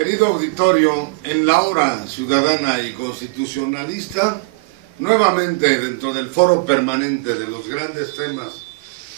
Querido auditorio, en la hora ciudadana y constitucionalista, nuevamente dentro del foro permanente de los grandes temas,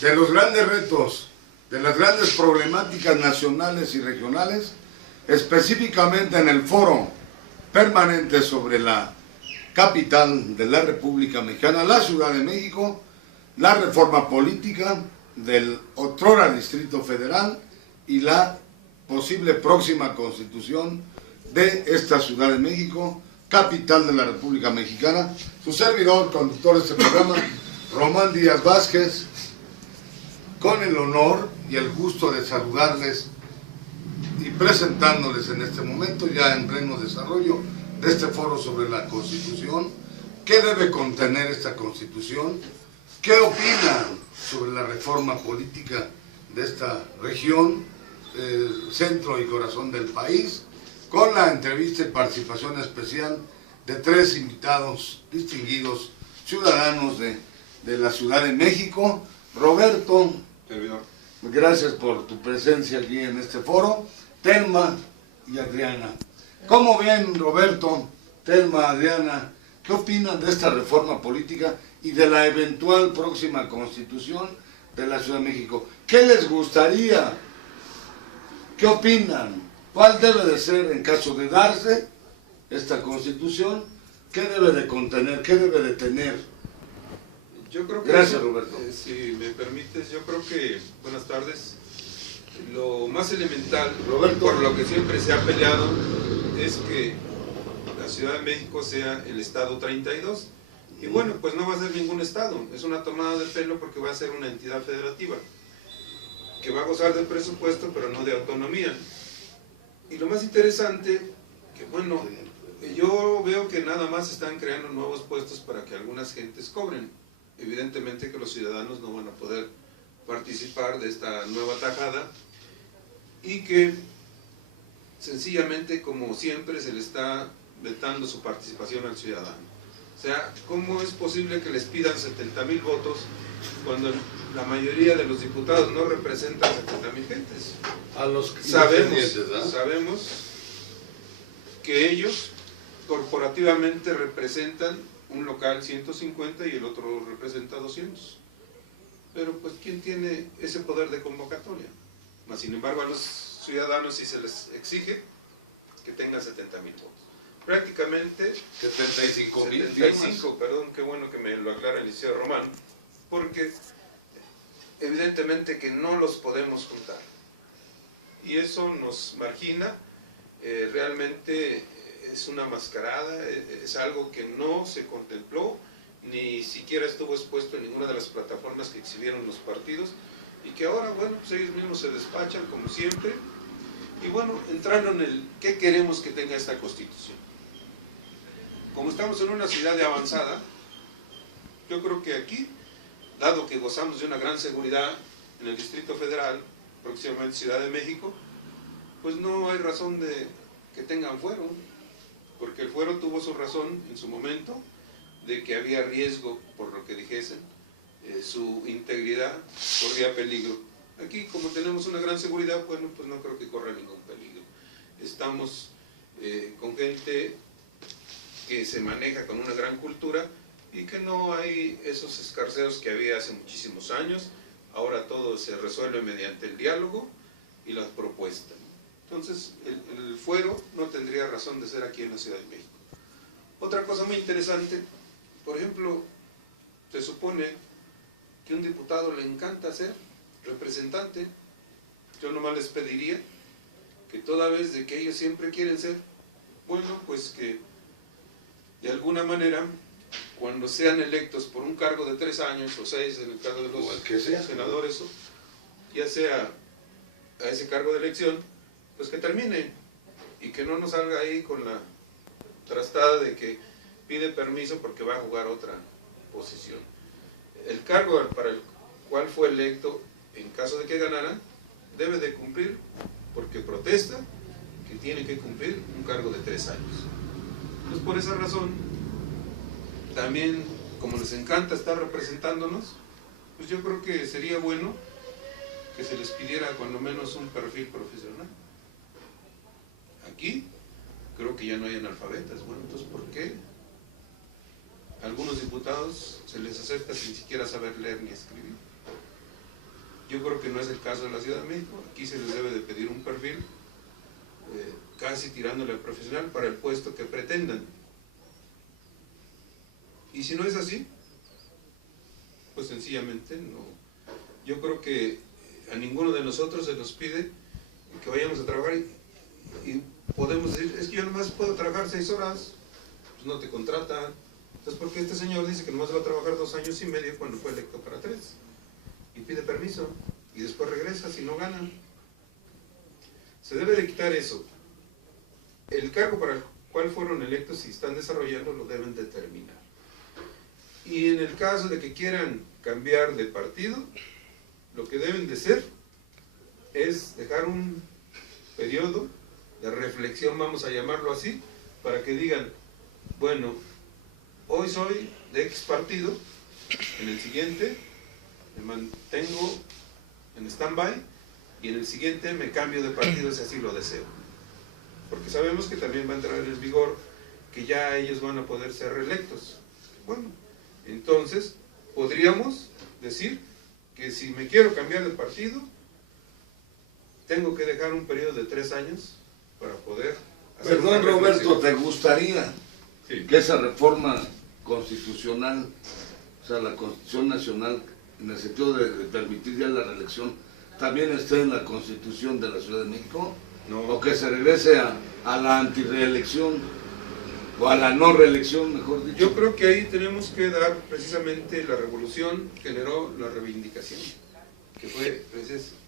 de los grandes retos, de las grandes problemáticas nacionales y regionales, específicamente en el foro permanente sobre la capital de la República Mexicana, la Ciudad de México, la reforma política del otrora Distrito Federal y la posible próxima constitución de esta Ciudad de México, capital de la República Mexicana. Su servidor, conductor de este programa, Román Díaz Vázquez, con el honor y el gusto de saludarles y presentándoles en este momento, ya en pleno desarrollo de este foro sobre la Constitución, qué debe contener esta Constitución, qué opinan sobre la reforma política de esta región, centro y corazón del país, con la entrevista y participación especial de tres invitados distinguidos, ciudadanos de la Ciudad de México. Roberto, servidor, gracias por tu presencia aquí en este foro. Telma y Adriana. ¿Cómo ven, Roberto, Telma, Adriana, qué opinan de esta reforma política y de la eventual próxima constitución de la Ciudad de México? ¿Qué les gustaría? ¿Qué opinan? ¿Cuál debe de ser, en caso de darse esta constitución? ¿Qué debe de contener? ¿Qué debe de tener? Yo creo que, gracias, Roberto. Si me permites, yo creo que, buenas tardes, lo más elemental, Roberto, por lo que siempre se ha peleado, es que la Ciudad de México sea el estado 32. Y bueno, pues no va a ser ningún estado, es una tomada de pelo porque va a ser una entidad federativa, que va a gozar de presupuesto, pero no de autonomía. Y lo más interesante, que bueno, yo veo que nada más están creando nuevos puestos para que algunas gentes cobren. Evidentemente que los ciudadanos no van a poder participar de esta nueva tajada, y que sencillamente, como siempre, se le está vetando su participación al ciudadano. O sea, ¿cómo es posible que les pidan 70,000 votos cuando la mayoría de los diputados no representan 70,000 gentes? A los sabemos que ellos corporativamente representan un local 150 y el otro representa 200. Pero pues, ¿quién tiene ese poder de convocatoria? Mas, sin embargo, a los ciudadanos sí se les exige que tengan 70,000 votos. Prácticamente 75, perdón, qué bueno que me lo aclara el licenciado Román, porque evidentemente que no los podemos juntar. Y eso nos margina, realmente es una mascarada, es algo que no se contempló, ni siquiera estuvo expuesto en ninguna de las plataformas que exhibieron los partidos, y que ahora, bueno, pues ellos mismos se despachan como siempre. Y bueno, entrando en el qué queremos que tenga esta Constitución. Como estamos en una ciudad de avanzada, yo creo que aquí, dado que gozamos de una gran seguridad en el Distrito Federal, próximamente Ciudad de México, pues no hay razón de que tengan fuero, porque el fuero tuvo su razón en su momento, de que había riesgo, por lo que dijesen, su integridad corría peligro. Aquí, como tenemos una gran seguridad, bueno, pues no creo que corra ningún peligro. Estamos con gente que se maneja con una gran cultura y que no hay esos escarceos que había hace muchísimos años. Ahora todo se resuelve mediante el diálogo y las propuestas. Entonces, el fuero no tendría razón de ser aquí en la Ciudad de México. Otra cosa muy interesante, por ejemplo, se supone que un diputado le encanta ser representante. Yo nomás les pediría que toda vez de que ellos siempre quieren ser, bueno, pues que de alguna manera, cuando sean electos por un cargo de 3 años o 6 en el caso de los senadores, ya sea a ese cargo de elección, pues que termine y que no nos salga ahí con la trastada de que pide permiso porque va a jugar otra posición. El cargo para el cual fue electo, en caso de que ganara, debe de cumplir, porque protesta que tiene que cumplir un cargo de 3 años. Entonces, por esa razón, también, como les encanta estar representándonos, pues yo creo que sería bueno que se les pidiera cuando menos un perfil profesional. Aquí aquí creo que ya no hay analfabetas. Bueno, entonces ¿por qué a algunos diputados se les acepta sin siquiera saber leer ni escribir? Yo creo que no es el caso de la Ciudad de México. Aquí se les debe de pedir un perfil casi tirándole al profesional para el puesto que pretendan. Y si no es así, pues sencillamente no. Yo creo que a ninguno de nosotros se nos pide que vayamos a trabajar y podemos decir, es que yo nomás puedo trabajar 6 horas, pues no te contratan. Entonces, ¿por qué este señor dice que nomás va a trabajar 2 años y medio cuando fue electo para 3? Y pide permiso, y después regresa si no gana. Se debe de quitar eso. El cargo para el cual fueron electos, si están desarrollando, lo deben determinar. Y en el caso de que quieran cambiar de partido, lo que deben de hacer es dejar un periodo de reflexión, vamos a llamarlo así, para que digan, bueno, hoy soy de X partido, en el siguiente me mantengo en stand-by y en el siguiente me cambio de partido si así lo deseo. Porque sabemos que también va a entrar en vigor que ya ellos van a poder ser reelectos. Bueno, entonces podríamos decir que si me quiero cambiar de partido, tengo que dejar un periodo de 3 años para poder hacer. Perdón, Roberto, ¿te gustaría sí, que esa reforma constitucional, o sea, la Constitución Nacional, en el sentido de permitir ya la reelección, también esté en la Constitución de la Ciudad de México? no. ¿O que se regrese a la antireelección, o a la no reelección, mejor dicho? Yo creo que ahí tenemos que dar precisamente, la revolución generó la reivindicación, que fue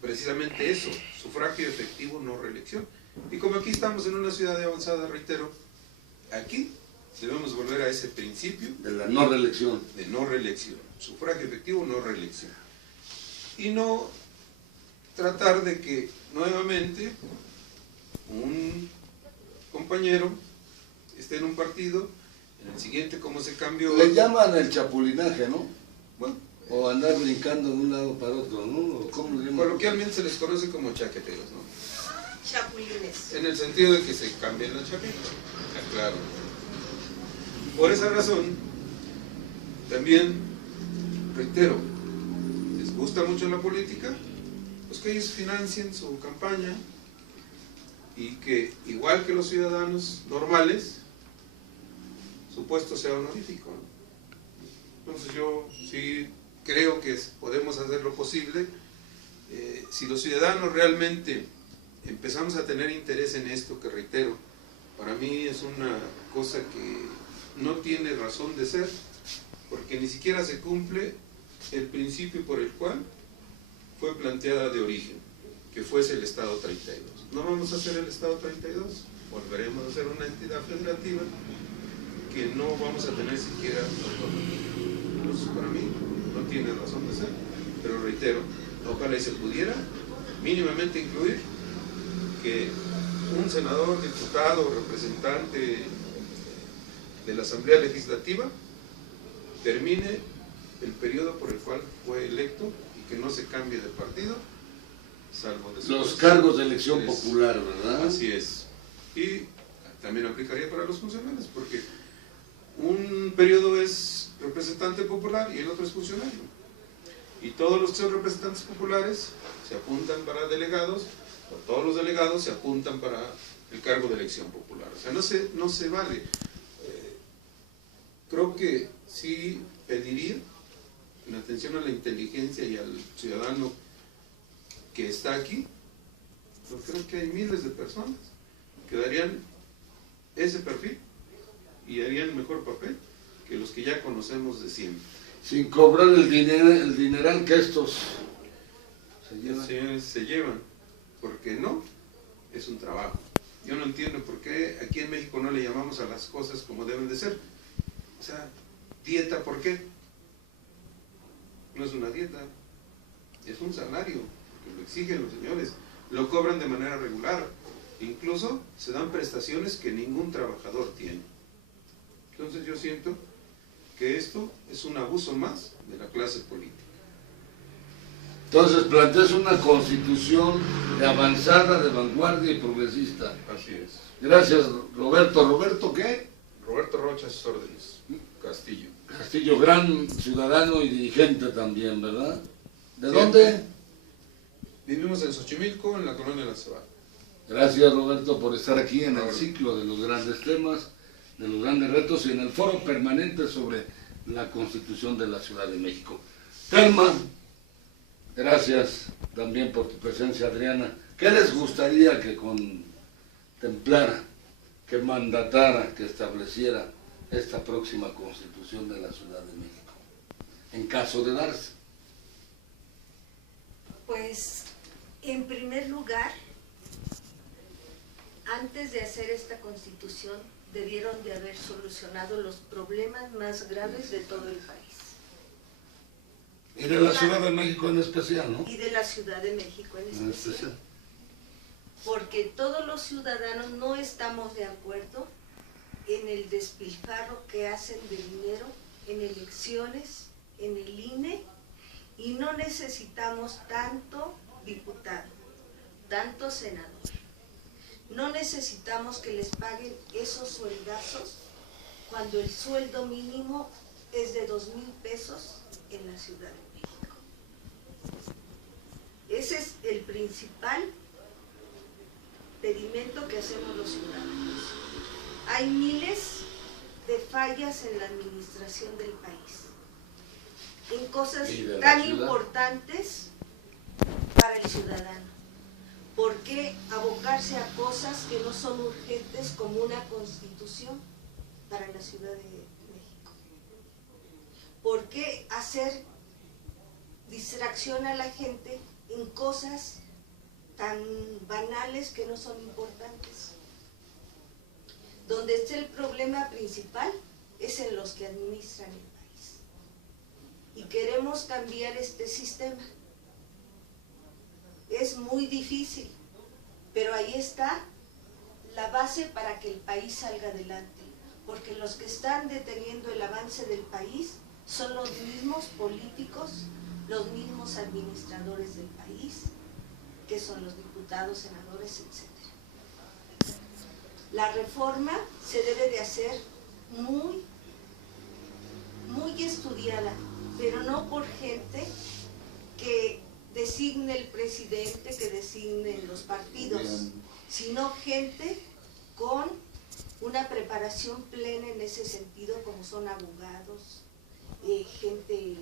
precisamente eso, sufragio efectivo, no reelección. Y como aquí estamos en una ciudad de avanzada, reitero, aquí debemos volver a ese principio De la no reelección. de no reelección, sufragio efectivo, no reelección. Y no tratar de que nuevamente un compañero esté en un partido, en el siguiente como se cambió. Le llaman el chapulinaje, ¿no? Bueno, O andar brincando de un lado para otro, ¿no? ¿O cómo le llaman? coloquialmente se les conoce como chaqueteros, ¿no? Chapulines. En el sentido de que se cambian la chaqueta, claro. Por esa razón, también, reitero, les gusta mucho la política, pues que ellos financien su campaña y que, igual que los ciudadanos normales, su puesto sea honorífico, ¿no? Entonces yo sí creo que podemos hacer lo posible. Si los ciudadanos realmente empezamos a tener interés en esto, que reitero, para mí es una cosa que no tiene razón de ser, porque ni siquiera se cumple el principio por el cual fue planteada de origen, que fuese el Estado 32. No vamos a hacer el Estado 32, volveremos a hacer una entidad federativa que no vamos a tener siquiera autonomía. Entonces, para mí no tiene razón de ser, pero reitero, ojalá y se pudiera mínimamente incluir que un senador, diputado, representante de la Asamblea Legislativa termine el periodo por el cual fue electo y que no se cambie de partido, salvo después. Los cargos de elección popular, ¿verdad? Así es. Y también aplicaría para los funcionarios, porque un periodo es representante popular y el otro es funcionario. Y todos los que son representantes populares se apuntan para delegados, o todos los delegados se apuntan para el cargo de elección popular. O sea, no se vale. Creo que sí pediría, en atención a la inteligencia y al ciudadano que está aquí, pero creo que hay miles de personas que darían ese perfil y harían mejor papel que los que ya conocemos de siempre. Sin cobrar el dineral que estos se llevan. Se llevan, porque no, es un trabajo. Yo no entiendo por qué aquí en México no le llamamos a las cosas como deben de ser. O sea, dieta, ¿por qué? No es una dieta, es un salario, que lo exigen los señores, lo cobran de manera regular, incluso se dan prestaciones que ningún trabajador tiene. Entonces yo siento que esto es un abuso más de la clase política. Entonces planteas una constitución de avanzada, de vanguardia y progresista. Así es. Gracias, Roberto. ¿Roberto qué? Roberto Rocha, sus órdenes. Castillo. Castillo, gran ciudadano y dirigente también, ¿verdad? ¿De Sí. dónde? Vivimos en Xochimilco, en la colonia La Cebada. Gracias, Roberto, por estar aquí en el ciclo de los grandes temas, de los grandes retos y en el foro permanente sobre la Constitución de la Ciudad de México. Telma, gracias también por tu presencia, Adriana. ¿Qué les gustaría que contemplara, que mandatara, que estableciera esta próxima Constitución de la Ciudad de México, en caso de darse? Pues, en primer lugar, antes de hacer esta constitución, debieron de haber solucionado los problemas más graves de todo el país. Y de la Ciudad de México en especial, ¿no? Y de la Ciudad de México en especial. Porque todos los ciudadanos no estamos de acuerdo en el despilfarro que hacen de dinero en elecciones, en el INE, y no necesitamos tanto diputado, tanto senador. No necesitamos que les paguen esos sueldazos cuando el sueldo mínimo es de 2,000 pesos en la Ciudad de México. Ese es el principal pedimento que hacemos los ciudadanos. Hay miles de fallas en la administración del país, en cosas tan importantes para el ciudadano. ¿Por qué abocarse a cosas que no son urgentes como una constitución para la Ciudad de México? ¿Por qué hacer distracción a la gente en cosas tan banales que no son importantes? Donde está el problema principal es en los que administran el país. Y queremos cambiar este sistema. Es muy difícil, pero ahí está la base para que el país salga adelante, porque los que están deteniendo el avance del país son los mismos políticos, los mismos administradores del país, que son los diputados, senadores, etc. La reforma se debe de hacer muy estudiada, pero no por gente que designe el presidente, que designen los partidos, sino gente con una preparación plena en ese sentido, como son abogados, gente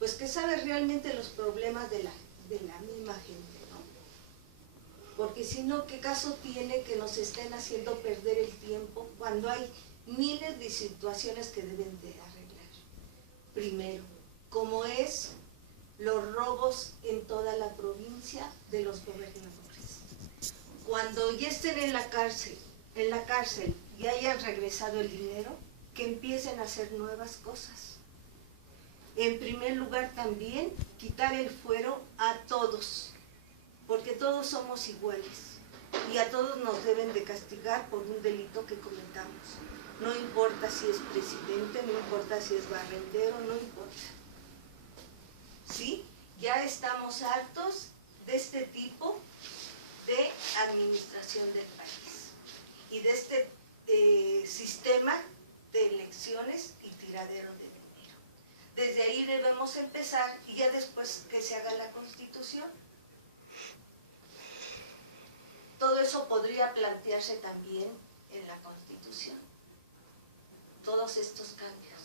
pues que sabe realmente los problemas de la misma gente, ¿no? Porque si no, ¿qué caso tiene que nos estén haciendo perder el tiempo cuando hay miles de situaciones que deben de arreglar? Primero, como es los robos en toda la provincia de los gobernadores. Cuando ya estén en la cárcel y hayan regresado el dinero, que empiecen a hacer nuevas cosas. En primer lugar también, quitar el fuero a todos, porque todos somos iguales y a todos nos deben de castigar por un delito que cometamos. No importa si es presidente, no importa si es barrendero, no importa. ¿Sí? Ya estamos hartos de este tipo de administración del país y de este sistema de elecciones y tiradero de dinero. Desde ahí debemos empezar y ya después que se haga la Constitución. Todo eso podría plantearse también en la Constitución. Todos estos cambios.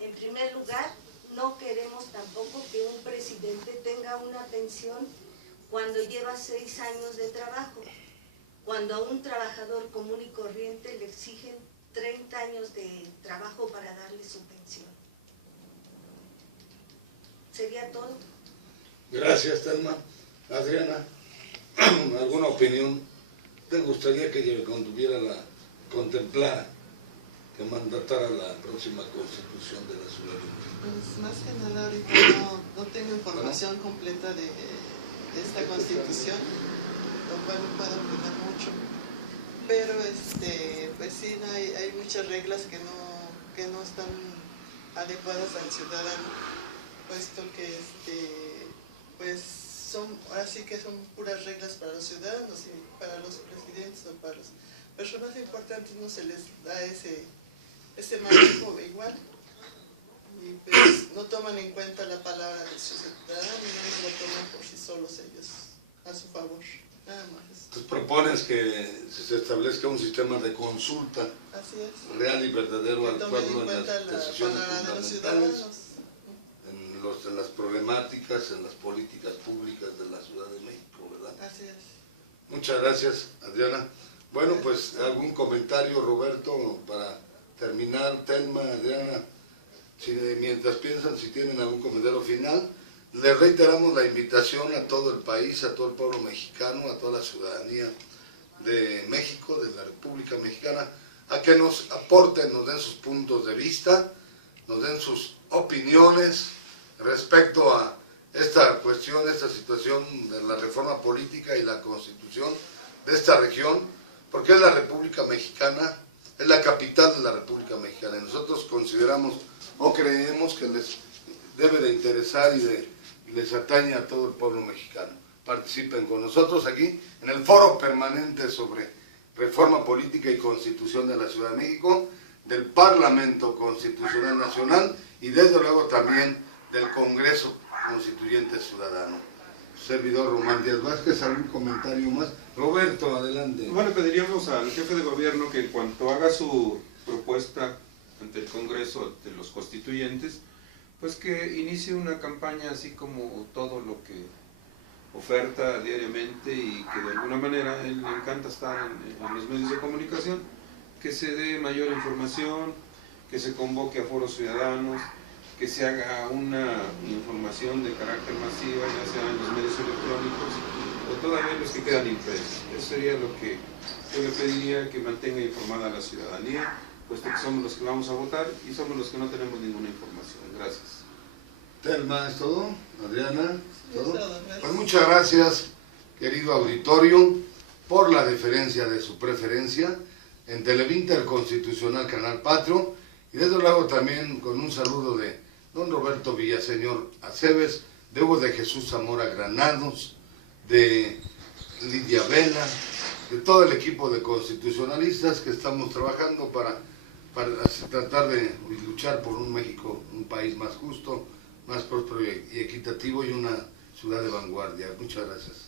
En primer lugar, no queremos tampoco que un presidente tenga una pensión cuando lleva 6 años de trabajo, cuando a un trabajador común y corriente le exigen 30 años de trabajo para darle su pensión. Sería todo. Gracias, Telma. Adriana, ¿alguna opinión? ¿Te gustaría que contemplara, que mandatara la próxima Constitución de la Ciudad de México? Pues más que nada ahorita no tengo información completa de esta Constitución, lo cual no puedo opinar mucho, pero pues sí, hay muchas reglas que no están adecuadas al ciudadano, puesto que pues ahora sí que son puras reglas para los ciudadanos y para los presidentes o para las personas importantes no se les da ese manejo igual. Y pues no toman en cuenta la palabra de su ciudadano y no lo toman por sí solos ellos, a su favor, nada más. Entonces propones que se establezca un sistema de consulta Así es. real y verdadero Que al tomen pueblo en cuenta en las la decisiones palabra de los fundamentales, ciudadanos. en las problemáticas, en las políticas públicas de la Ciudad de México, ¿verdad? Así es. Muchas gracias, Adriana. Bueno, pues algún comentario, Roberto, para terminar. Telma, Adriana, mientras piensan si tienen algún comentario final, les reiteramos la invitación a todo el país, a todo el pueblo mexicano, a toda la ciudadanía de México, de la República Mexicana, a que nos aporten, nos den sus puntos de vista, nos den sus opiniones respecto a esta cuestión, esta situación de la reforma política y la constitución de esta región, porque es la República Mexicana, es la capital de la República Mexicana, y nosotros consideramos o creemos que les debe de interesar y les atañe a todo el pueblo mexicano. Participen con nosotros aquí en el foro permanente sobre reforma política y constitución de la Ciudad de México, del Parlamento Constitucional Nacional y desde luego también del Congreso Constituyente Ciudadano. Servidor Román Díaz Vázquez, ¿algún comentario más? Roberto, adelante. Bueno, pediríamos al jefe de gobierno que en cuanto haga su propuesta ante el Congreso de los constituyentes, pues que inicie una campaña así como todo lo que oferta diariamente y que de alguna manera él le encanta estar en los medios de comunicación, que se dé mayor información, que se convoque a foros ciudadanos, que se haga una información de carácter masiva, ya sea en los medios electrónicos o todavía los que quedan impresos. Eso sería lo que yo le pediría, que mantenga informada a la ciudadanía, puesto que somos los que vamos a votar y somos los que no tenemos ninguna información. Gracias. Telma, ¿es todo? Adriana, ¿todo? Gracias. Pues muchas gracias, querido auditorio, por la deferencia de su preferencia en Televinter Constitucional Canal Patrio, y desde luego también con un saludo de don Roberto Villaseñor Aceves, de Hugo de Jesús Zamora Granados, de Lidia Vela, de todo el equipo de constitucionalistas que estamos trabajando para tratar de luchar por un México, un país más justo, más próspero y equitativo y una ciudad de vanguardia. Muchas gracias.